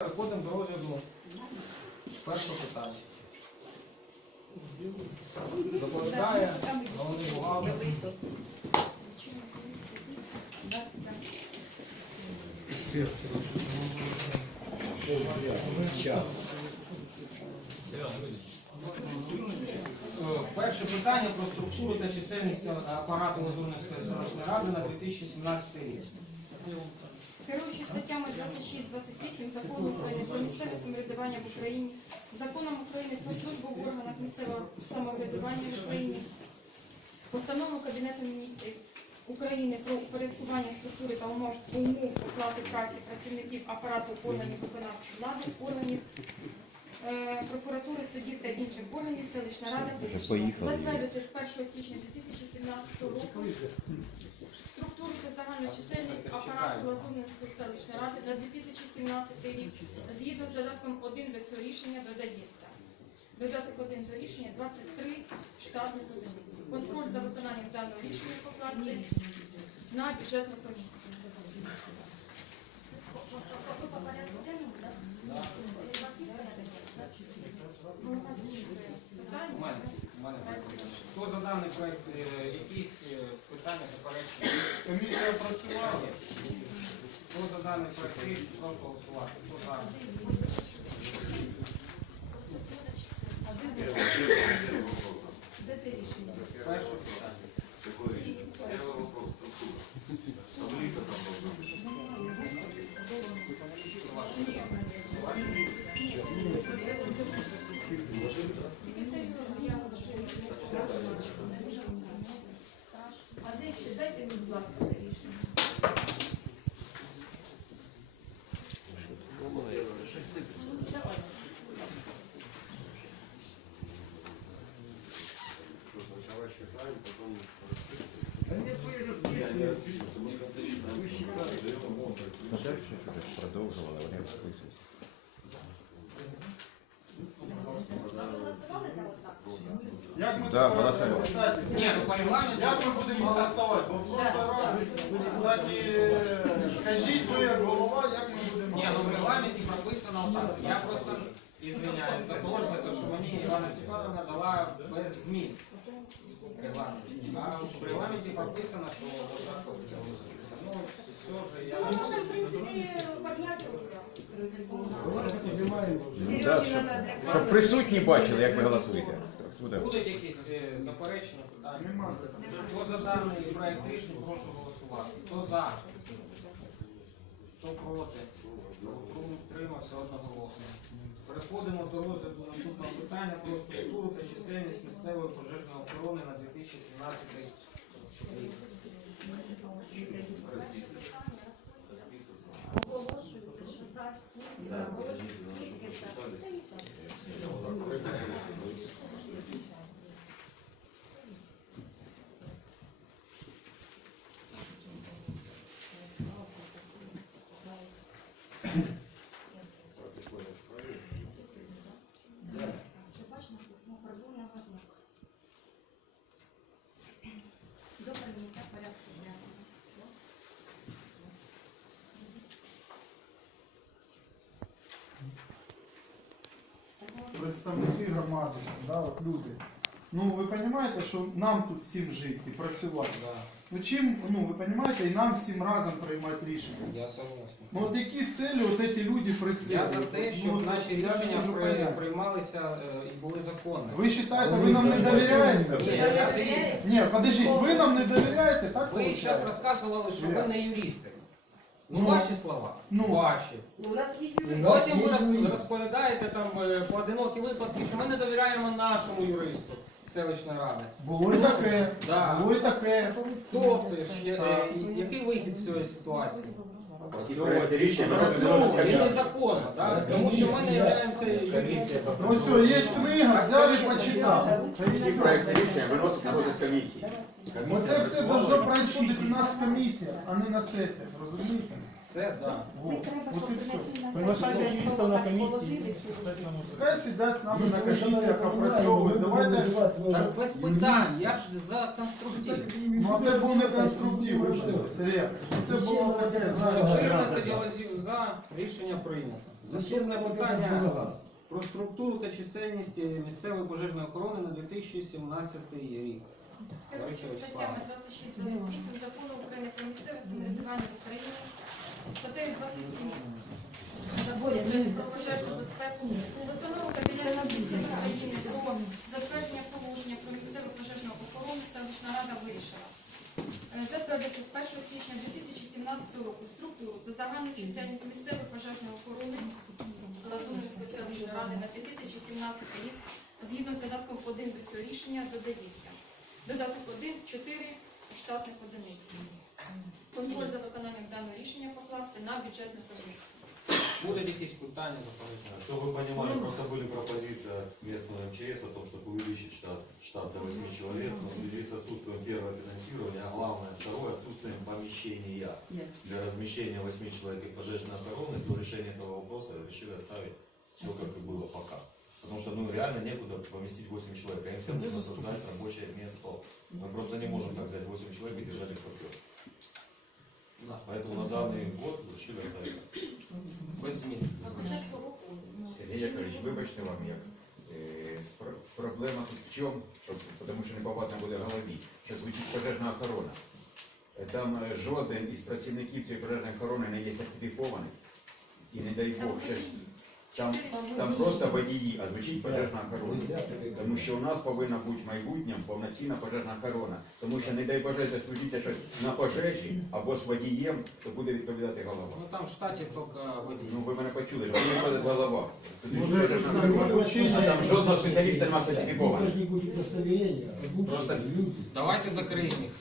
Переходимо до розгляду першого питання. Доповідає головний бухгалтер. Перше питання про структуру та чисельність апарату Лазурницької селищної ради на 2017 рік. Керуючи статтями 26-28 закону України про місцеве самоврядування в Україні, законом України про службу в органах місцевого самоврядування в Україні, постанову Кабінету міністрів України про упорядкування структури та умов, умов оплати праці працівників апарату органів виконавчої влади, органів е, прокуратури, судів та інших органів селищна рада затвердити з 1 січня 2017 року загальну чисельність апарату Лазурницької селищної ради на 2017 рік згідно з додатком 1 до цього рішення додається. Додаток 1 до рішення 23 штатних одиниць. Контроль за виконанням даного рішення покласти на бюджетну комісію. У мене. Хто за даний проект е, якісь е, питання заперечення? Комісія опрацювала. Хто за даний рішення, прошу голосувати. Хто за? Да, голосуємо. Ні, ну по регламенту. як ми будемо голосувати? Бо в прошлый раз так і е, кажіть ви як голова, як ми будемо Ні, ну в голосувати. регламенті прописано так. Я просто ізвиняюсь за положення, що мені Івана Степановна дала без змін регламент. А в регламенті прописано, що отак от голосується. Ну, все я. Ну, в щоб присутні бачили, як ви голосуєте. Туди. Будуть якісь е, заперечення, питання? Хто за даний проект рішень, прошу голосувати. Хто за? Хто проти? Хто утримався одноголосно. Переходимо до розгляду наступного питання про структуру та чисельність місцевої пожежної охорони на 2017 рік. Представники громади, да, от люди. Ну ви розумієте, що нам тут всім жити і працювати. Да, Ну чим, ну ви розумієте, і нам всім разом приймати рішення. я согласен. Ну от які цілі от ці люди? Я за те, щоб Ну, наші я не рішення можу при- поняти. приймалися е, і були законні. Ви вважаєте, ви нам не довіряєте? Ні, я. Ні, подождіть, ви нам не довіряєте, так? Ви виходить? зараз розказували, що ви не юристи. Ну, Ну, ваші слова. ну. Ваші. У нас є юрист. Потім ви роз- розповідаєте там е, поодинокі випадки, що ми не довіряємо нашому юристу селищної ради. Було і таке, Да. було і таке. Тобто, ж, є- е, який вихід з цієї ситуації? рішення Він незаконно, так? тому що ми не являємося юристами. Ось все, є книга, взяв і почитав. Всі проекти рішення виносить на розгляд комісії. Оце все должно происходить у нас в комісіях, а не на сесіях, розумієте? Це так. Да. Вот і все. Приглашайте юристів на комісії. Пускай сидять з нами на комісіях, опрацьовують. Давайте. Так без питань, я ж за конструктив. Ну а це був не конструктив, вибачте, Сергій. Це було таке, знаєш. 14 голосів за, рішення прийнято. Наступне питання про структуру та чисельність місцевої пожежної охорони на 2017 рік. Керуючи статтями 26-28 закону України про місцеве самоврядування в Україні, статтею 27 про пожежну безпеку, постанову Кабінету України про затвердження положення про місцеву пожежну охорону селищна рада вирішила е, затвердити з 1 січня 2017 року структуру та загальну чисельність місцевої пожежної охорони Лазунівської селищної ради на 2017 рік згідно з додатком 1 до цього рішення додається. Додаток 1 – 4 штатних одиниць. Контроль за виконанням даного рішення покласти на бюджетну комісію. Будуть якісь питання заперечення? Чтобы вы понимали, просто были пропозиции от местного МЧС о том, чтобы увеличить штат, штат до 8 человек, но в связи с отсутствием первого финансирования, а главное, второе, отсутствием помещения для размещения 8 человек и пожежной охраны, до решения этого вопроса решили оставить все как и было пока. Потому что ну, реально некуда поместить 8 человек, а им всем нужно создать рабочее место. Мы просто не можем так взять 8 человек и держать их под Да. Поэтому на данный год решили оставить. Без змін. Сергій Яковлевич, вибачте вам як. Е, спро- Проблема тут в чому, щоб, тому що неповадно буде в голові, що звучить пожежна охорона. Е, Там е, жоден із працівників цієї пожежної охорони не є сертифікований. І не дай Бог, ще водії. там, там просто водії, а звучить пожежна охорона. Тому що у нас повинна бути в майбутньому повноцінна пожежна охорона. Тому що не дай Боже случиться щось на пожежі або з водієм, то буде відповідати голова. Ну там в штаті тільки водій. Ну ви мене почули, що не виходить голова. Тут Може, пожежна якось там охорона. виключення? А там жодного спеціаліста немає сертифікованого. Должны быть удостоверения, Просто- обученные люди. Давайте закриємо їх.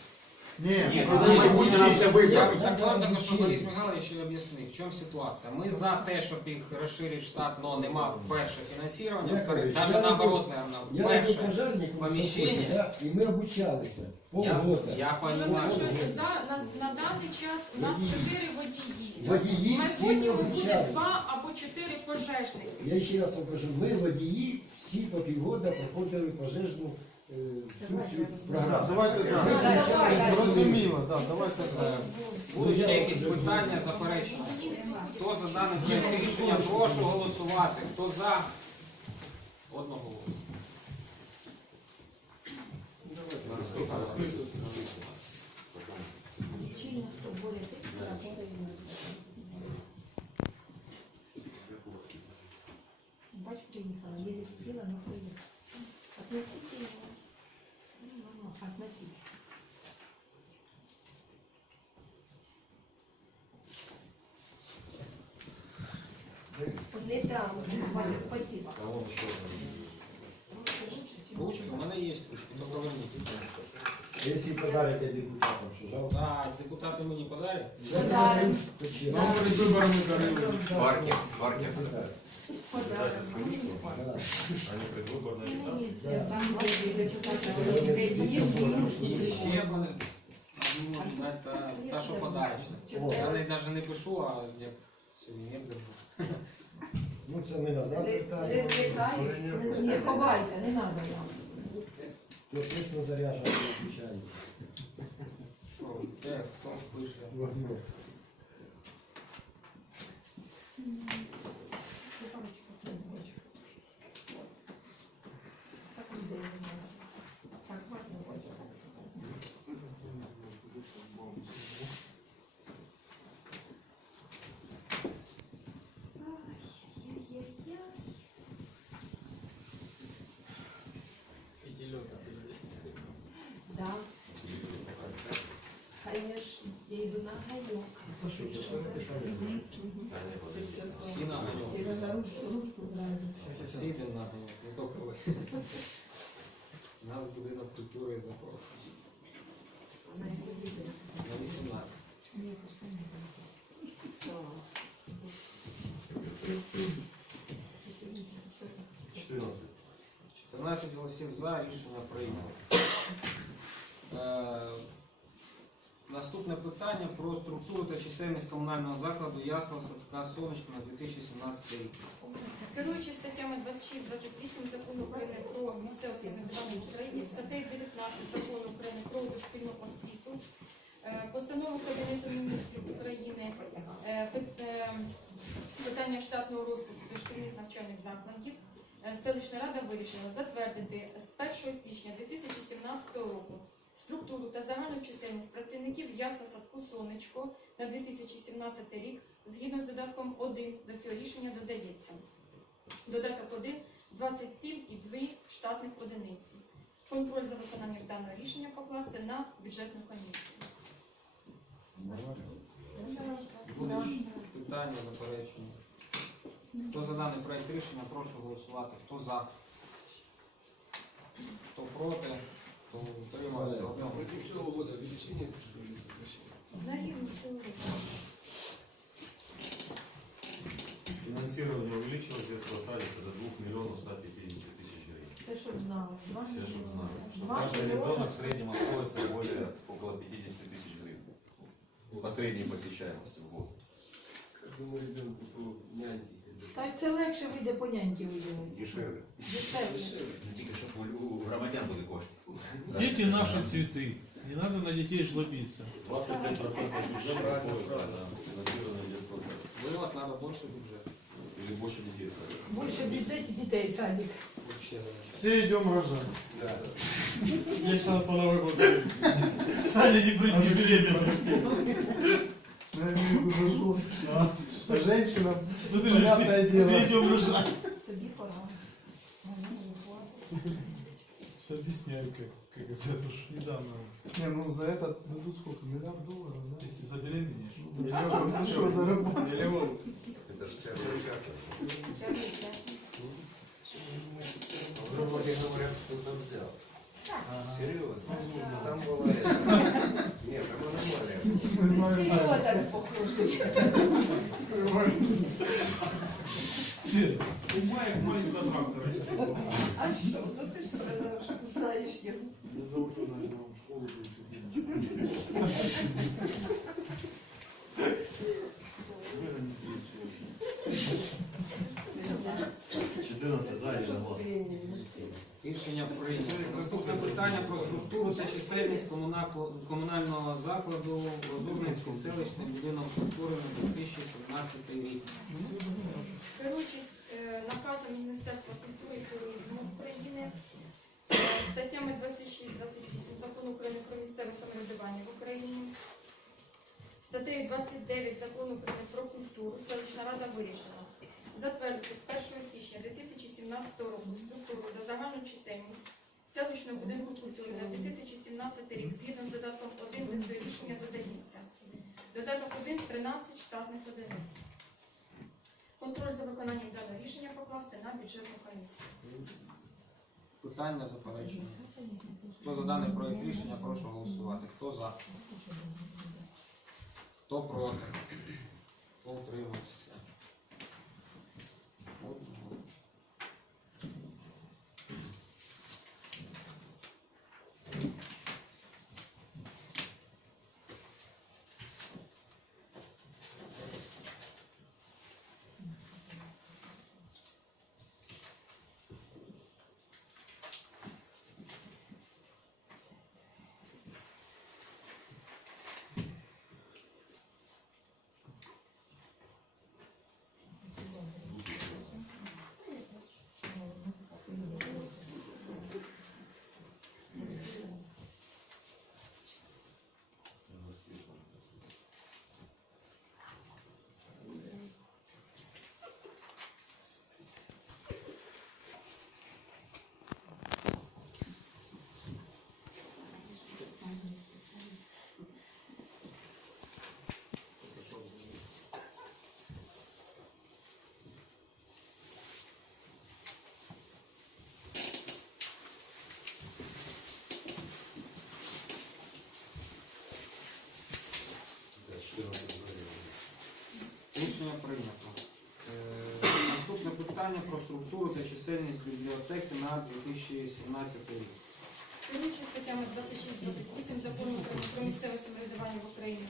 Ні, Ні, ну, не вчився Я вибрати. так вам також що Борис Михайлович об'яснив, в чому ситуація. Ми за те, щоб їх розширити штат, але нема перше фінансування, Яковлевич, навіть наоборот, Я наверное, перше. пожарником в помещение. совхозе, да, и мы обучались Я, полгода. я Ну, понимаю, що за, на, на даний час у нас чотири водії. Водії В всі майбутньому буде обучались. два або чотири пожежники. Я ще раз вам кажу, ми водії всі по півгода проходили пожежну всю цю програму. Давайте так. Зрозуміло, так, давайте так. будуть ще якісь питання, заперечення. Хто за дане проект рішення, прошу голосувати. Хто за? Одного голосу. Бач, приехала, еле успела, но приехала. Относите его. Ну, ну, ну, относите. Да, Вася, спасибо. А вон еще Ручки, у мене є ручки, то поверніть. Якщо подарите депутатам, що жалко. А, депутати мені подарять? Подарим. Нам перед виборами дарили. Паркінг, паркінг. Подарок. они предвыборные Ну, агитации. неизвестно, где депутаты, Да. где І ще вони мені можуть дати та, та що подарочне. Я не, навіть не пишу, а як сувенір держу. Ну це ми назад Не питаємо. звикають. Не ховайте, не треба нам. То точно заряджено звичайно. Що, де, хто пише? Вогню. Всі на сразу. Всі йдемо на ганьок, не тільки ви. У нас будинок культури видела. На 18. Мне просто не было. 14. 14 голосів за, рішення прийнято. Наступне питання про структуру та чисельність комунального закладу Ясного садка Сонечко на 2017 рік. Керуючи статтями 26-28 закону України про місцеве самоврядування в Україні, статтею 19 закону України про дошкільну освіту, е, постанову Кабінету міністрів України, е, е, питання штатного розпису дошкільних навчальних закладів селищна рада вирішила затвердити з 1 січня 2017 року структуру та загальну чисельність працівників ясла садку Сонечко на 2017 рік згідно з додатком 1 до цього рішення додається. Додаток 1 27,2 штатних одиниці. Контроль за виконанням даного рішення покласти на бюджетну комісію. Питання, заперечення. Хто за даний проект рішення, прошу голосувати. Хто за? Хто проти? Хто утримався? Одного. На рівні цього року. Финансирование увеличилось детского садика до 2 миллионов 150 тысяч гривен. Це щоб знали. Два Все, чтобы мільйони. знали. Что Два каждый мільйони. ребенок в среднем обходится более около 50 тысяч гривен. По средней посещаемости в год. Каждому ребенку по няньке. Так це легше вийде по няньки виділити. Дешевле. Дешевше. Ну, Тільки щоб у- у громадян буде кошти. Дети наши цветы. Не надо на детей жлобиться. 25% бюджета уходит да, на финансирование детского садика. Вивод треба більше бюджету. Или больше детей в садике. Більше в бюджеті дітей в садик. Вообще, Все йдемо рожати. Да. Я сейчас по Новый год говорю. Саня не быть не беременна. А женщинам Ну ты же Понятное все, дело. все идем рожать. Тоді пора. Ага, виходить. Объясняю, как, как это, это уж недавно. Не, ну за это дадут сколько? Миллиард долларов, да? Если забеременеешь. Ну что, заработать? Це ж червоний Чарниця. Уже вроде говорят, кто-то взял. Серьезно? Ну, Там было... Нет, там нормально. Мы знаем. Сын, у Маек маленького трактора. А що? Ну ти ж сказав, що знаєш його. Я зовут его, наверное, в школу будет. Рішення прийнято. Наступне питання про структуру та чисельність комунального закладу Лазурницький селищний будинок культури на 2017 рік. Керуючись е, наказом Міністерства культури і туризму України, е, статтями 26-28 закону України про місцеве самоврядування в Україні, статтею 29 закону України про культуру, селищна рада вирішила затвердити з 1 січня 2017 року структуру та загальну чисельність селищного будинку культури на 2017 рік згідно з додатком 1 до цього рішення додається. Додаток 1 – 13 штатних одиниць. Контроль за виконанням даного рішення покласти на бюджетну комісію. Питання заперечення. Хто за даний проект рішення, прошу голосувати. Хто за? Хто проти? Хто утримався? Одного. Да, 14 за. Рішення прийнято. Е, Наступне питання про структуру та чисельність бібліотеки на 2017 рік. Керуючись статтями 26-28 закону України про місцеве самоврядування в Україні,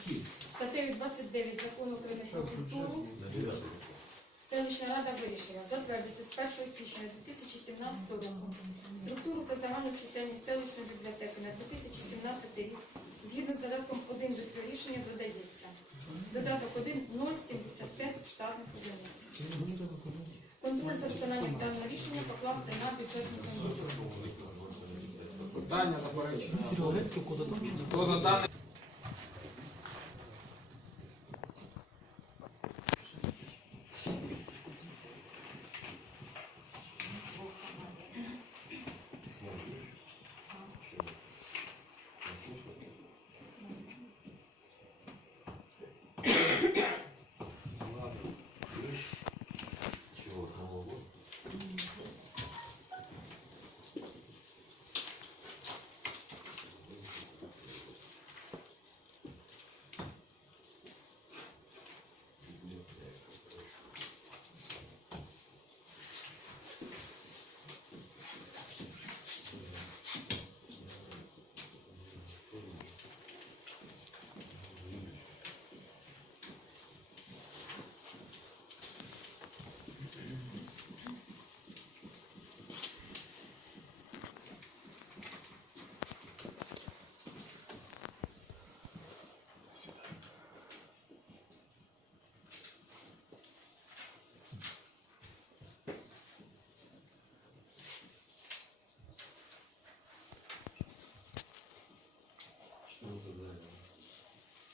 статтею 29 закону України про культуру, селищна рада вирішила затвердити з 1 січня 2017 року структуру та загальну чисельність селищної бібліотеки на 2017 рік згідно з додатком 1 до цього рішення додається. Додаток 1 075 штатних одиниць. Контроль за виконанням даного рішення покласти на бюджетну комісію. Питання заперечення. Хто за дане?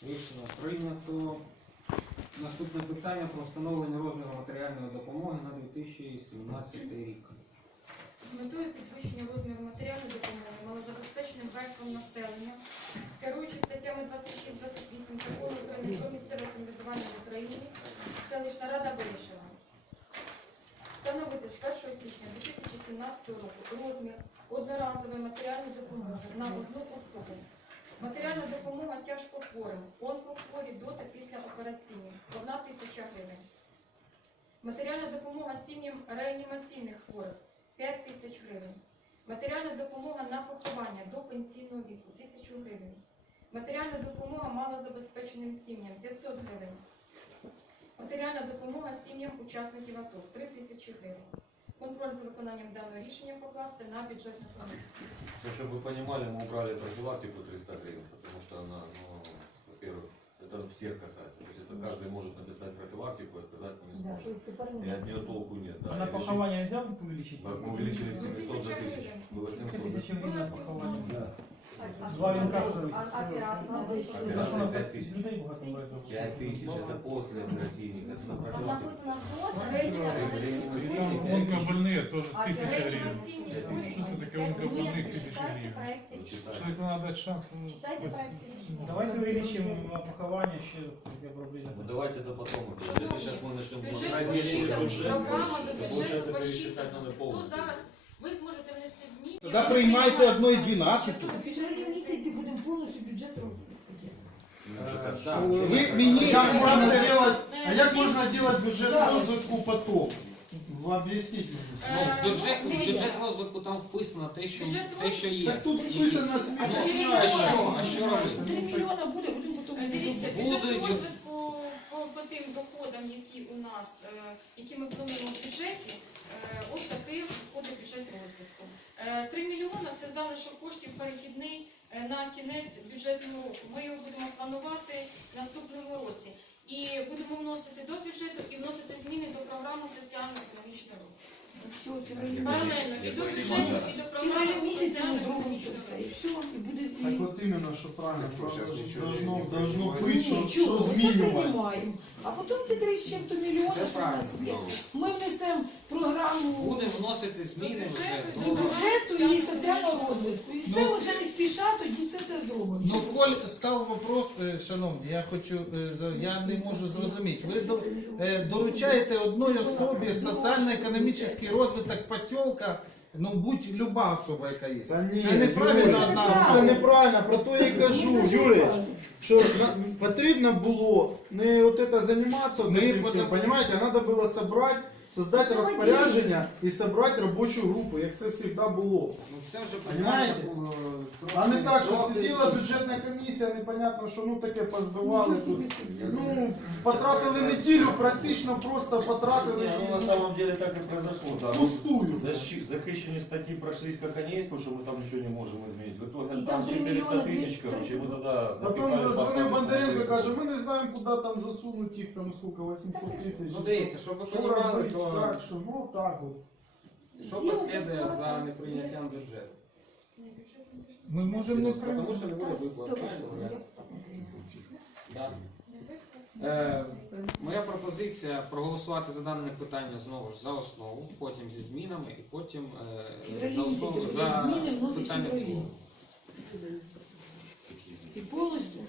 Рішення прийнято. Наступне питання про встановлення розміру матеріальної допомоги на 2017 рік. З метою підвищення розміру матеріальної допомоги малозабезпеченим верствам населення, керуючи статтями 26-28 закону України про місцеве самоврядування в Україні, селищна рада вирішила встановити з 1 січня 2017 року розмір одноразової матеріальної допомоги на одну особу. Матеріальна допомога тяжко тяжкохворим, онкохворі до та після операційні 1 тисяча гривень. Матеріальна допомога сім'ям реанімаційних хворих 5 тисяч гривень. Матеріальна допомога на поховання до пенсійного віку 1000 гривень. Матеріальна допомога малозабезпеченим сім'ям 500 гривень. Матеріальна допомога сім'ям учасників АТО 3 тисячі гривень. Контроль за виконанням даного рішення покласти на бюджетну комісію. Ну, чтобы вы понимали, мы убрали профилактику 300 гривен, потому что она, ну, во-первых, это всех касается. То есть это каждый может написать профилактику, и отказать мы не Да, то сможем. есть теперь И не от нее толку нет. Да, А и на решили- похование нельзя увеличить? Мы мы увеличили с 700 до 1000. Было 700 до Тысяча 1000. гривен на похование. Да. Два венка. Операция. А что у нас 5 тысяч. людей богато бывает? 5 тысяч это после оперативника. На Там профилактику. написано год, Реанимационный Там онкобольные тоже А тысяча гривен. Реанімаційні Пять хворі тысяч. Что это такое онкобольных тысяча гривен? Почитайте. Что это надо дать шанс? ну, Читайте ось- проект рішення. Давайте увеличим на похование еще таке проблема. Ну давайте это потом. Если сейчас мы начнем Бюджет разделение посчитан, бюджета, програма до то бюджету получается посчитана. пересчитать надо Хто полностью. зараз ви зможете внести зміни? тоді приймайте одно і дванадцяту. В місяці будемо повністю бюджет розвитку. Ви мені Як можна делать, а як можна делать бюджет розвитку потом? Ви об'ясніть мені. Ну, в бюджет, в бюджет розвитку там вписано те, що, Бюджет те, що є. Так тут вписано А сміття. що? А що робити? Три мільйона буде, будемо потім. Дивіться, Будуть. бюджет розвитку по, по тим доходам, які у нас, е, які ми плануємо в бюджеті, 3 мільйона це залишок коштів перехідний е, на кінець бюджетного року. Ми його будемо планувати наступному році. І будемо вносити до бюджету і вносити зміни до програми соціально-економічного розвитку. Паралельно і до бюджету, і до програми і буде Так от іменно, що правильно, що зараз должно, должно буде. що, що Це змінювати. приймаємо. А потім ці 3 з чим-то мільйони, Все що в нас є, ми внесемо програму Будемо вносити зміни вже. до Ну, бюджету і соціального розвитку. І все, ми вже не спіша, тоді все це зробимо. Ну, коль став вопрос, е, шановні, я хочу, е, за- я не можу зрозуміти. Ви до- е, доручаєте одній особі соціально-економічний розвиток посілка, ну будь люба особа, яка є. Та ні, Це неправильно Юрій, одна Це неправильно, про то я і кажу, Ну, це Юрій, неправильно. що на- потрібно було не от это займатися, Не не всім, потом- понимаете, а надо було собрати создати розпорядження і зібрати робочу групу, як це завжди було. Ну це вже Понимаєте? питання, е, трохи- А не так, що трохи- сиділа бюджетна комісія, непонятно, що ну таке позбивали тут. Ну, потратили неділю, практично просто потратили Не, ну на самом деле так и произошло. Да. пустую. Защи- Захищені статті прошлись как они есть, потому что мы там ничего не можем изменить. В итоге И там там три 400 миллиона тысяч, двести короче, мы тогда Потім напихали дзвонив поставили, Бондаренко что і каже, ми не знаємо, куди там засунути їх, там скільки, 800 тисяч. Ну дивіться, щоб ви Що розуміли, робити? то так, що, ну так от. що послідує за неприйняттям бюджету? Ми можемо не Тому що не буде виплат. Да. Е, моя пропозиція проголосувати за дане питання знову ж за основу, потім зі змінами і потім е, за основу за Зміни вносить питання в цілому. І повністю